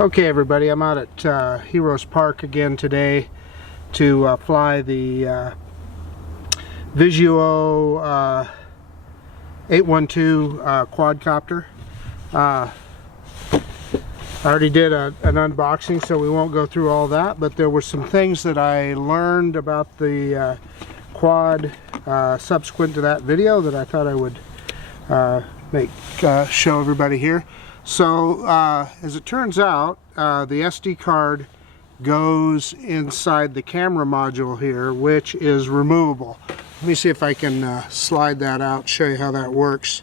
Okay everybody, I'm out at Heroes Park again today to fly the Visuo XS812 quadcopter. I already did an unboxing, so we won't go through all that, but there were some things that I learned about the quad subsequent to that video that I thought I would show everybody here. So as it turns out, the SD card goes inside the camera module here, which is removable. Let me see if I can slide that out, show you how that works.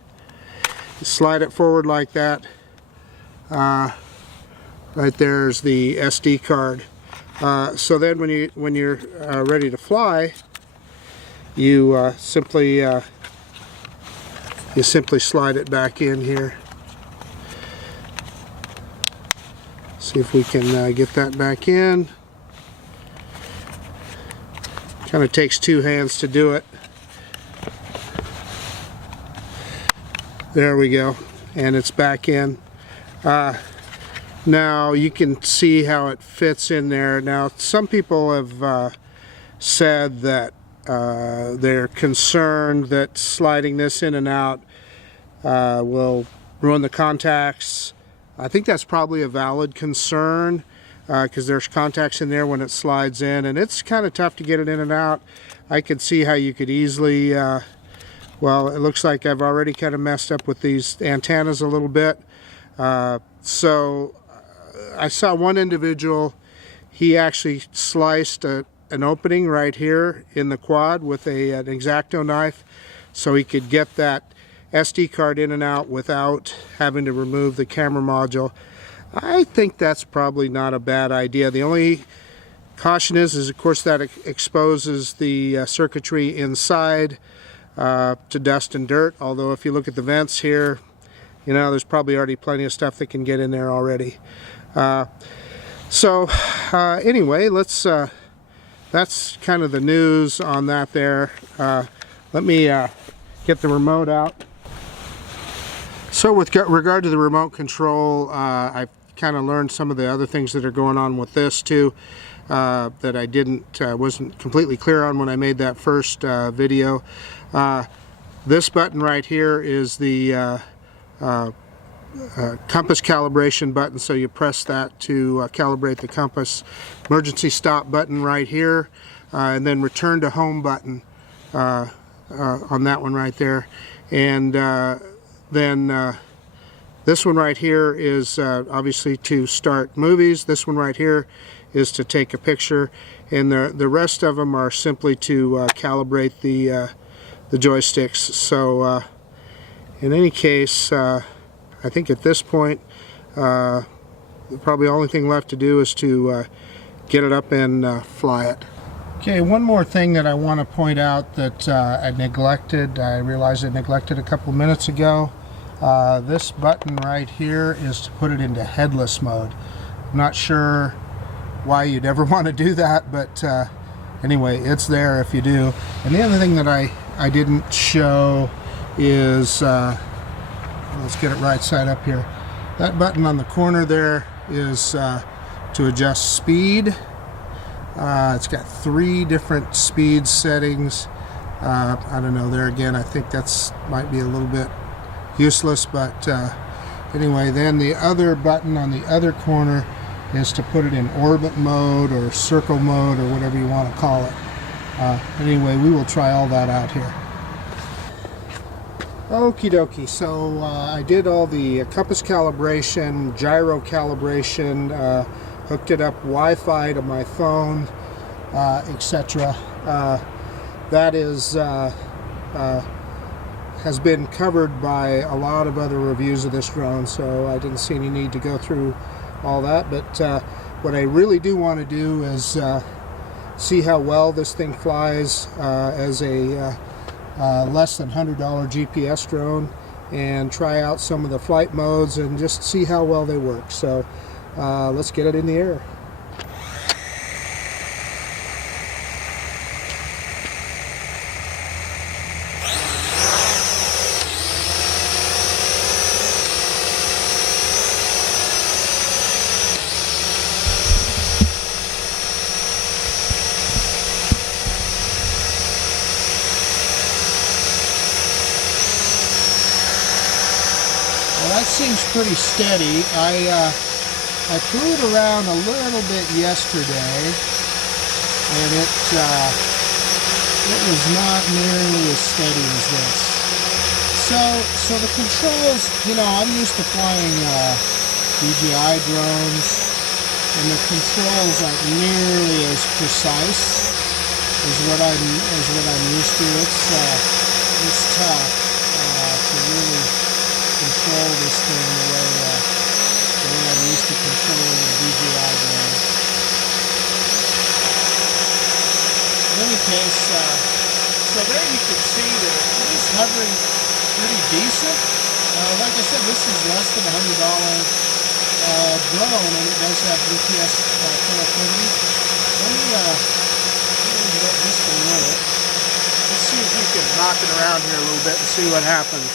You slide it forward like that. Right there's the SD card. So then when you're ready to fly, you simply slide it back in here. See if we can get that back in. Kind of takes two hands to do it. There we go, and it's back in. Now you can see how it fits in there. Now some people have said that they're concerned that sliding this in and out will ruin the contacts. I think that's probably a valid concern because there's contacts in there when it slides in, and it's kind of tough to get it in and out. I could see how you could easily, well, it looks like I've already kind of messed up with these antennas a little bit. So I saw one individual, he actually sliced an opening right here in the quad with an X-Acto knife so he could get that SD card in and out without having to remove the camera module. I think that's probably not a bad idea. The only caution is of course that it exposes the circuitry inside to dust and dirt, although if you look at the vents here, you know, there's probably already plenty of stuff that can get in there already. Anyway, let's that's kind of the news on that there. Let me get the remote out. So with regard to the remote control, I've kind of learned some of the other things that are going on with this too that I wasn't completely clear on when I made that first video. This button right here is the compass calibration button, so you press that to calibrate the compass. Emergency stop button right here, and then return to home button on that one right there. And then this one right here is obviously to start movies. This one right here is to take a picture, and the rest of them are simply to calibrate the joysticks. So in any case, I think at this point probably the only thing left to do is to get it up and fly it. Okay, one more thing that I want to point out that I realized I neglected a couple minutes ago. This button right here is to put it into headless mode. I'm not sure why you'd ever want to do that, but anyway, it's there if you do. And the other thing that I didn't show is, let's get it right side up here. That button on the corner there is to adjust speed. It's got 3 different speed settings. I don't know, there again, I think that's might be a little bit useless, but anyway, then the other button on the other corner is to put it in orbit mode or circle mode or whatever you want to call it. Anyway, we will try all that out here. Okie dokie, so I did all the compass calibration, gyro calibration, hooked it up Wi-Fi to my phone, etc. That is has been covered by a lot of other reviews of this drone, so I didn't see any need to go through all that. But what I really do want to do is see how well this thing flies as a less than $100 GPS drone, and try out some of the flight modes and just see how well they work. So let's get it in the air. seems pretty steady. I flew it around a little bit yesterday, and it was not nearly as steady as this. So the controls, you know, I'm used to flying DJI drones, and the controls aren't nearly as precise as what I'm used to. It's tough to really control this thing the way I'm used to controlling a DJI drone. In any case, so there you can see that it is hovering pretty decent. Like I said, this is less than $100 drone, and it does have GPS connectivity. Let me let this one run it. Let's see if we can knock it around here a little bit and see what happens.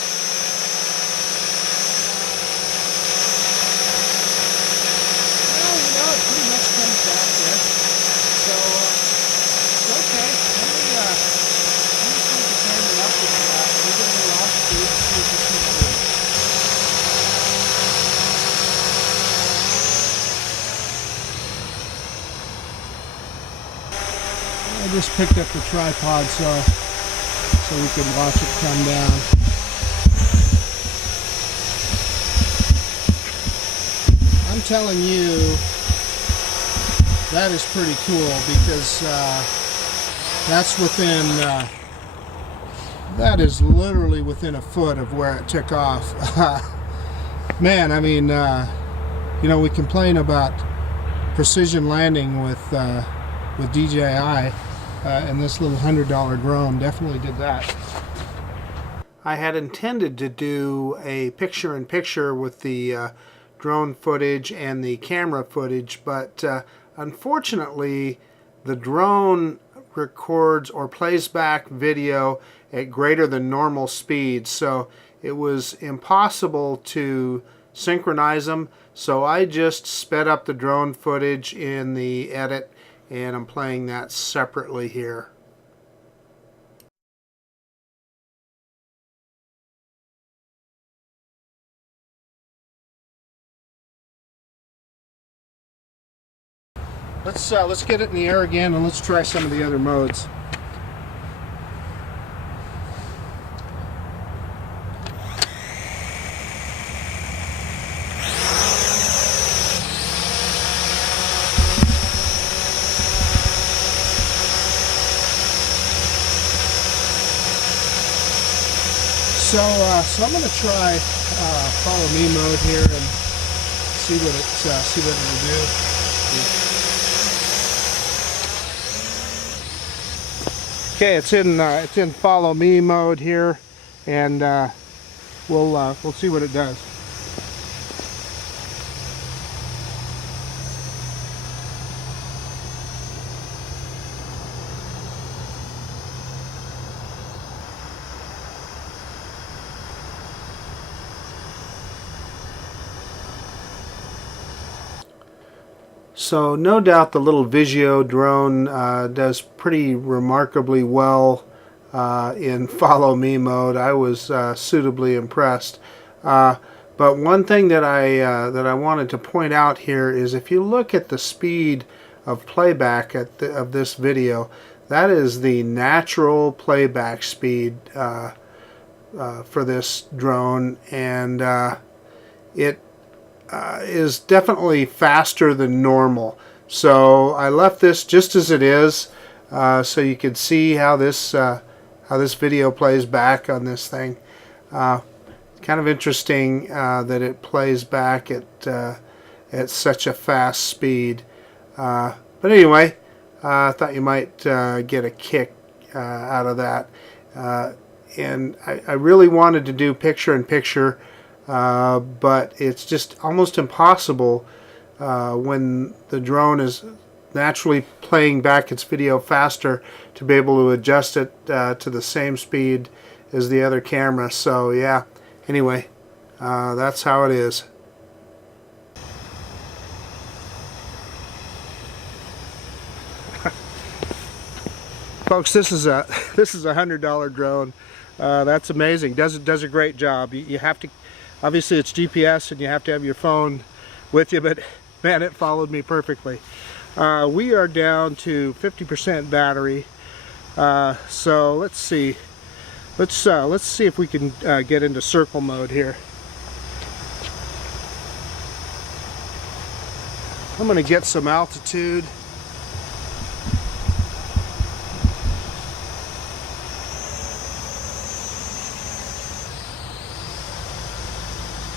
Well, you know, it pretty much comes back there. So, okay. Let me put the camera up and we'll get a little altitude and see if this thing will work. I just picked up the tripod so we could watch it come down. I'm telling you, that is pretty cool because that's within, that is literally within a foot of where it took off. Man, I mean, you know, we complain about precision landing with DJI. And this little $100 drone definitely did that. I had intended to do a picture-in-picture with the drone footage and the camera footage, but unfortunately the drone records or plays back video at greater than normal speed, so it was impossible to synchronize them. So I just sped up the drone footage in the edit, and I'm playing that separately here. Let's get it in the air again, and let's try some of the other modes. So I'm going to try follow me mode here and see what it'll do. Okay, it's in follow me mode here, and we'll see what it does. So no doubt the little Visuo drone does pretty remarkably well in follow me mode. I was suitably impressed. But one thing that I wanted to point out here is if you look at the speed of playback of this video, that is the natural playback speed for this drone, and it is definitely faster than normal. So I left this just as it is, so you can see how this video plays back on this thing. Kind of interesting that it plays back at such a fast speed. But anyway, I thought you might get a kick out of that. And I really wanted to do picture-in-picture, but it's just almost impossible when the drone is naturally playing back its video faster to be able to adjust it to the same speed as the other camera. So yeah, anyway, that's how it is. Folks, this is a $100 drone. That's amazing. Does a great job. You have to Obviously it's GPS and you have to have your phone with you, but man, it followed me perfectly. We are down to 50% battery. So let's see. Let's see if we can get into circle mode here. I'm going to get some altitude.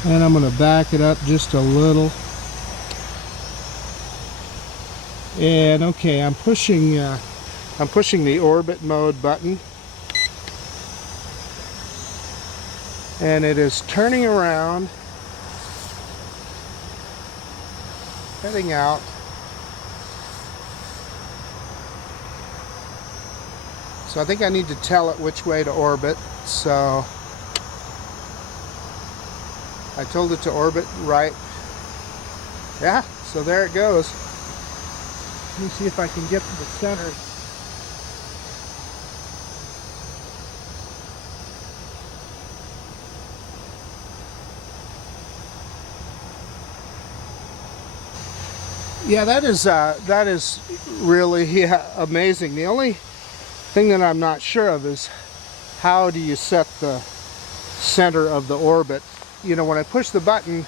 And I'm going to back it up just a little. And okay, I'm pushing the orbit mode button. And it is turning around, heading out. So I think I need to tell it which way to orbit. So I told it to orbit right. Yeah, so there it goes. Let me see if I can get to the center. Yeah, that is really amazing. The only thing that I'm not sure of is how do you set the center of the orbit. You know, when I pushed the button,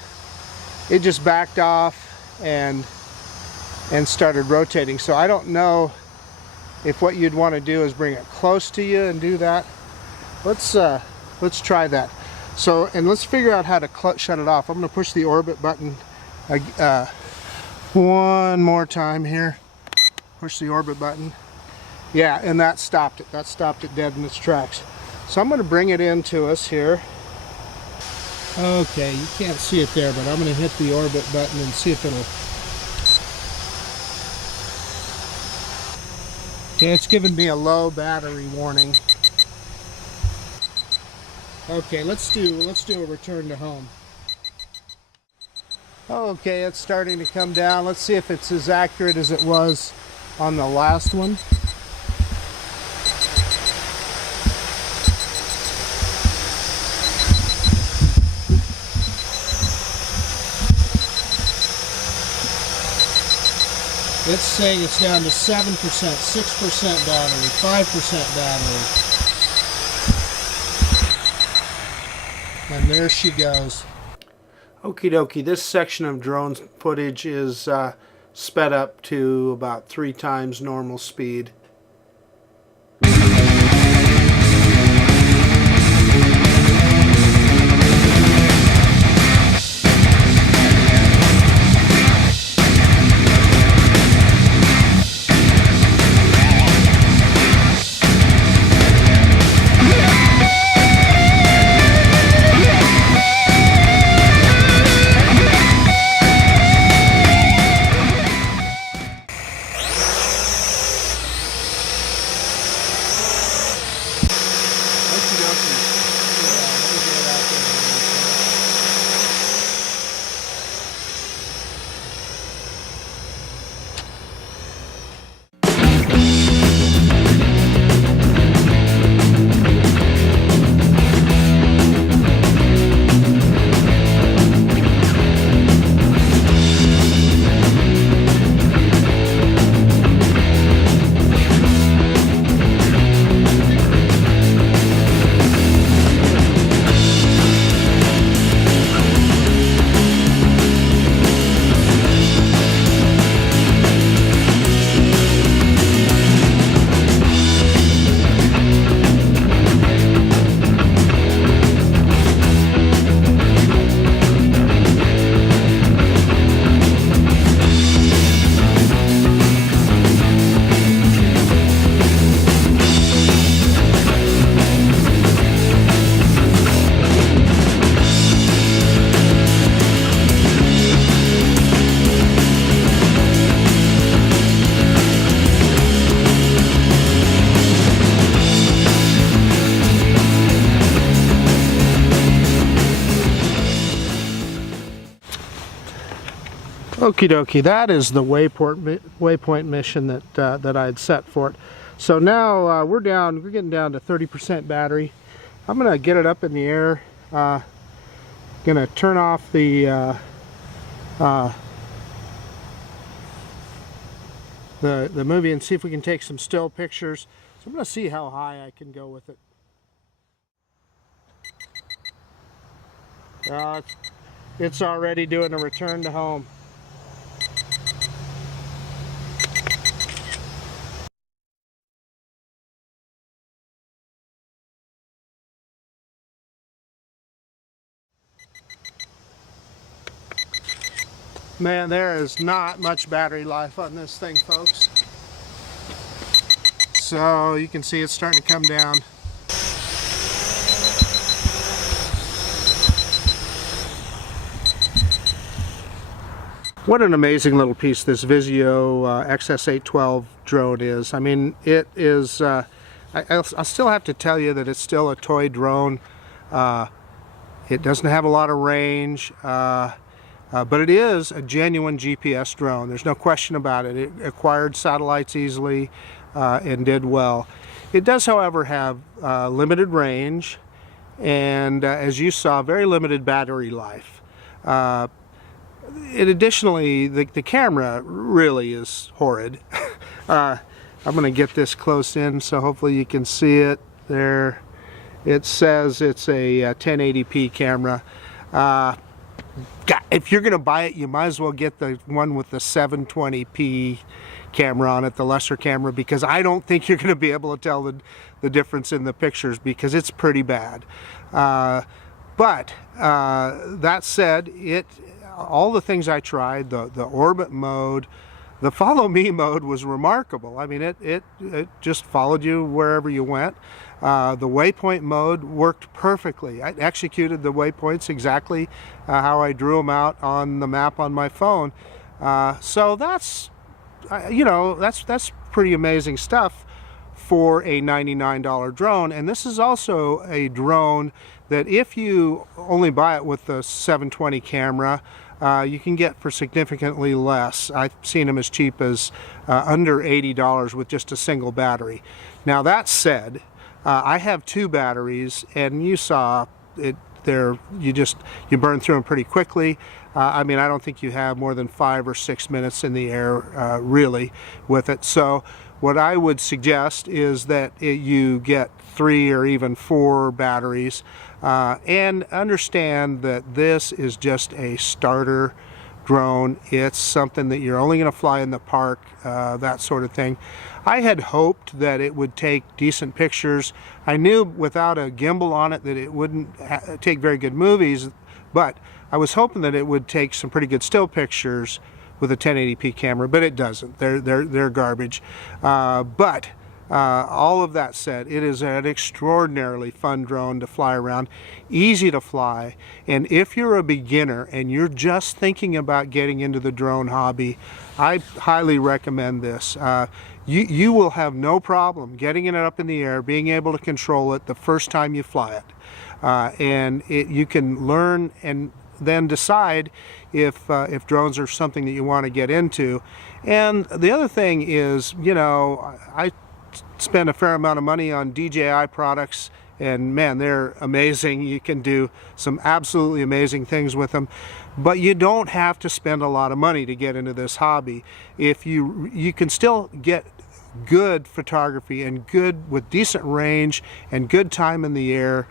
it just backed off and started rotating. So I don't know if what you'd want to do is bring it close to you and do that. Let's try that. So, and let's figure out how to shut it off. I'm going to push the orbit button one more time here. Push the orbit button. Yeah, and that stopped it. That stopped it dead in its tracks. So I'm going to bring it into us here. Okay, you can't see it there, but I'm going to hit the orbit button and see if it'll... Okay, it's giving me a low battery warning. Okay, let's do a return to home. Okay, it's starting to come down. Let's see if it's as accurate as it was on the last one. It's saying it's down to 7%, 6% battery, 5% battery. And there she goes. Okie dokie, this section of drone footage is sped up to about 3 times normal speed. Okie dokie, that is the Waypoint mission that I had set for it. So now we're getting down to 30% battery. I'm gonna get it up in the air Gonna turn off the movie and see if we can take some still pictures. So I'm gonna see how high I can go with it. It's already doing a return to home. Man, there is not much battery life on this thing, folks. So you can see it's starting to come down. What an amazing little piece this Visuo XS812 drone is. I mean, it is, I'll still have to tell you that it's still a toy drone. It doesn't have a lot of range. But it is a genuine GPS drone. There's no question about it. It acquired satellites easily and did well. It does, however, have limited range and, as you saw, very limited battery life. Additionally, the camera really is horrid. I'm going to get this close in so hopefully you can see it. There, it says it's a 1080p camera. If you're going to buy it, you might as well get the one with the 720p camera on it, the lesser camera, because I don't think you're going to be able to tell the difference in the pictures because it's pretty bad. But that said, all the things I tried, the orbit mode, the follow me mode was remarkable. I mean, it just followed you wherever you went. The waypoint mode worked perfectly. I executed the waypoints exactly how I drew them out on the map on my phone. So that's, you know, that's pretty amazing stuff for a $99 drone. And this is also a drone that if you only buy it with the 720 camera, you can get for significantly less. I've seen them as cheap as under $80 with just a single battery. Now that said, I have two batteries, and you saw it there. You burn through them pretty quickly. I mean, I don't think you have more than 5 or 6 minutes in the air really with it. So what I would suggest is that you get 3 or even 4 batteries, and understand that this is just a starter drone. It's something that you're only going to fly in the park, that sort of thing. I had hoped that it would take decent pictures. I knew without a gimbal on it that it wouldn't take very good movies, but I was hoping that it would take some pretty good still pictures with a 1080p camera, but it doesn't. They're garbage. But all of that said, it is an extraordinarily fun drone to fly around, easy to fly, and if you're a beginner and you're just thinking about getting into the drone hobby, I highly recommend this. You will have no problem getting it up in the air, being able to control it the first time you fly it. And you can learn and then decide if drones are something that you want to get into. And the other thing is, you know, I spend a fair amount of money on DJI products, and man, they're amazing. You can do some absolutely amazing things with them, but you don't have to spend a lot of money to get into this hobby. If you can still get good photography and good with decent range and good time in the air.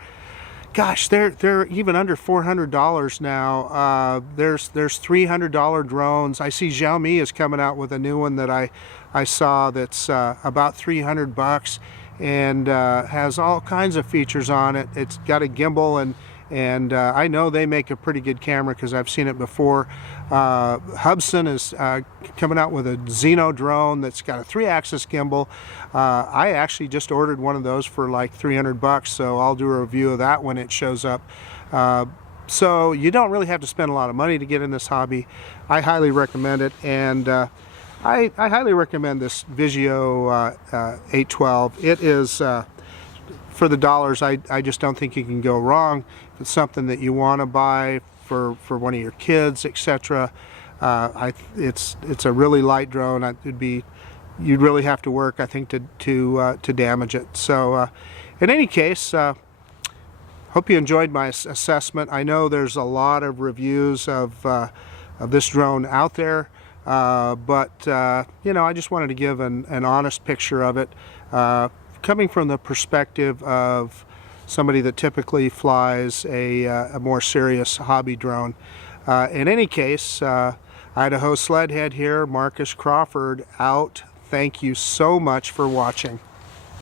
Gosh, they're even under $400 now. There's $300 drones. I see Xiaomi is coming out with a new one that I saw that's about $300 and has all kinds of features on it. It's got a gimbal, and I know they make a pretty good camera because I've seen it before. Hubsan is coming out with a Xeno drone that's got a 3-axis gimbal. I actually just ordered one of those for like $300, so I'll do a review of that when it shows up. So you don't really have to spend a lot of money to get in this hobby. I highly recommend it, and I highly recommend this Visuo 812. It is, for the dollars, I just don't think you can go wrong. If it's something that you want to buy for one of your kids, etc., it's a really light drone. You'd really have to work, I think, to damage it. So in any case, Hope you enjoyed my assessment. I know there's a lot of reviews of this drone out there, but you know, I just wanted to give an honest picture of it, coming from the perspective of somebody that typically flies a more serious hobby drone. In any case, Idaho Sledhead here, Marcus Crawford out. Thank you so much for watching.